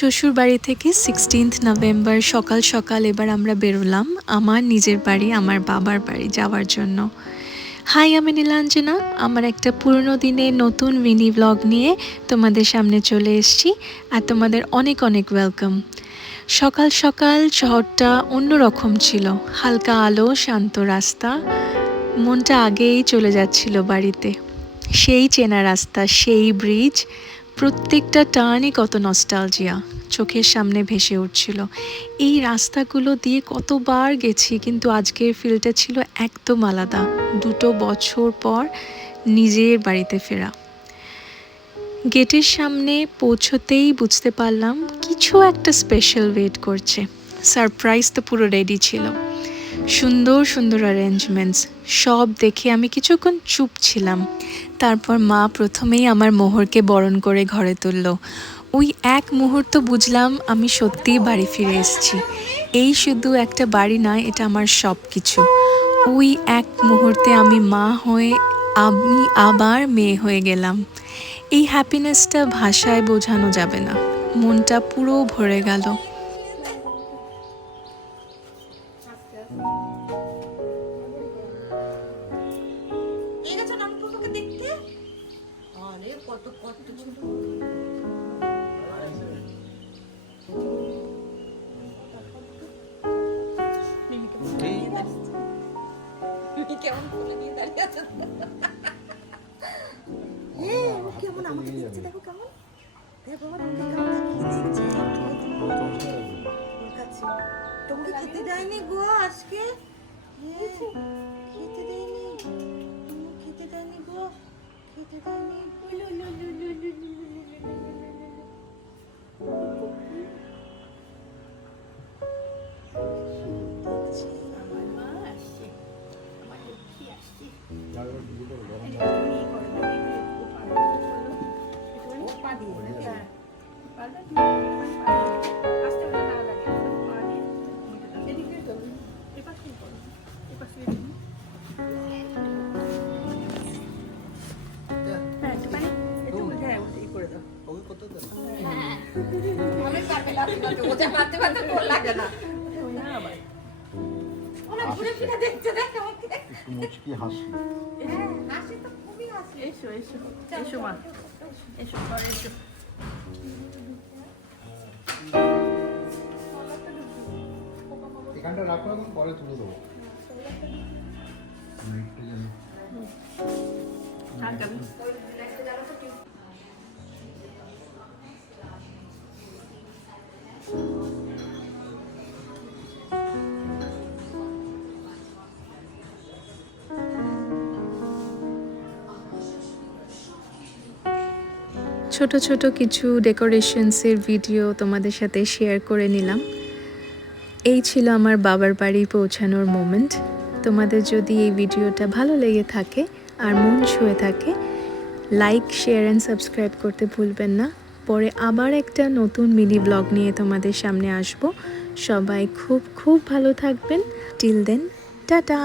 শ্বশুর বাড়ি থেকে 16 নভেম্বর সকাল সকাল এবার আমরা বেরোলাম আমার নিজের বাড়ি, আমার বাবার বাড়ি যাওয়ার জন্য। হাই, আমি নীলাঞ্জনা। আমার একটা পুরনো দিনের নতুন মিনি ব্লগ নিয়ে তোমাদের সামনে চলে এসেছি, আর তোমাদের অনেক অনেক ওয়েলকাম। সকাল সকাল শহরটা অন্যরকম ছিল, হালকা আলো, শান্ত রাস্তা, মনটা আগেই চলে যাচ্ছিল বাড়িতে। সেই চেনা রাস্তা, সেই ব্রিজ, প্রত্যেকটা টার্নই কত নস্টালজিয়া চোখের সামনে ভেসে উঠছিল। এই রাস্তাগুলো দিয়ে কতবার গেছি, কিন্তু আজকের ফিলটা ছিল একদম আলাদা। 2 বছর পর নিজের বাড়িতে ফেরা। গেটের সামনে পৌঁছতেই বুঝতে পারলাম কিছু একটা স্পেশাল ওয়েট করছে। সারপ্রাইজ তো পুরো রেডি ছিল, সুন্দর সুন্দর অ্যারেঞ্জমেন্টস, সব দেখে আমি কিছুক্ষণ চুপ ছিলাম। তারপর মা প্রথমেই আমার মোহরকে বরণ করে ঘরে তুলল। ওই এক মুহূর্ত বুঝলাম আমি সত্যিই বাড়ি ফিরে এসেছি। এই শুধু একটা বাড়ি নয়, এটা আমার সব কিছু। ওই এক মুহূর্তে আমি মা হয়ে আমি আবার মেয়ে হয়ে গেলাম। এই হ্যাপিনেসটা ভাষায় বোঝানো যাবে না, মনটা পুরো ভরে গেল। কেমন ফুলে নিয়ে দাঁড়িয়ে আছে, কেমন আমাকে দেখছে, দেখো কেমন, দেখো আমার আমাকে কেমন দেখছে। তোমাকে খেতে দেয়নি গো আজকে, খেতে দেয়নি, খেতে দেয়নি গো, খেতে দেয়নি। মুচকি হাসি, এসো এসো এসো মা, এসো ঘরে এসো। এখানটা রাখো, এখন পরে তুলে দেবো। ছোট ছোট কিছু ডেকোরেশনসের ভিডিও তোমাদের সাথে শেয়ার করে নিলাম। এই ছিল আমার বাবার বাড়ি পৌঁছানোর মোমেন্ট। তোমাদের যদি এই ভিডিওটা ভালো লেগে থাকে আর মন ছুঁয়ে থাকে, লাইক, শেয়ার অ্যান্ড সাবস্ক্রাইব করতে ভুলবেন না। পরে আবার একটা নতুন মিনি ব্লগ নিয়ে তোমাদের সামনে আসব। সবাই খুব খুব ভালো থাকবেন। Till then, tata.